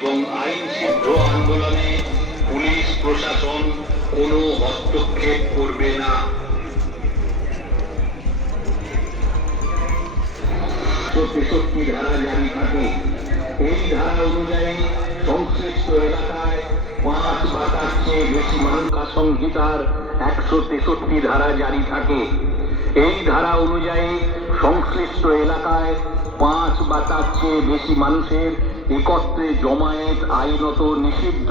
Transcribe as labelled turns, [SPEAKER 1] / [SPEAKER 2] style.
[SPEAKER 1] এবং আইন সিদ্ধ আন্দোলনে পুলিশ প্রশাসন কোনো হস্তক্ষেপ করবে না। তেষট্টি ধারা জারি থাকে এই ধারা অনুযায়ী সংশ্লিষ্ট এলাকায় পাঁচ বা তার চেয়ে বেশি মানুষা সংহিতার একশো তেষট্টি ধারা জারি থাকে। এই ধারা অনুযায়ী সংশ্লিষ্ট এলাকায় পাঁচ বা তার চেয়ে বেশি মানুষের একত্রে জমায়েত আইনত নিষিদ্ধ।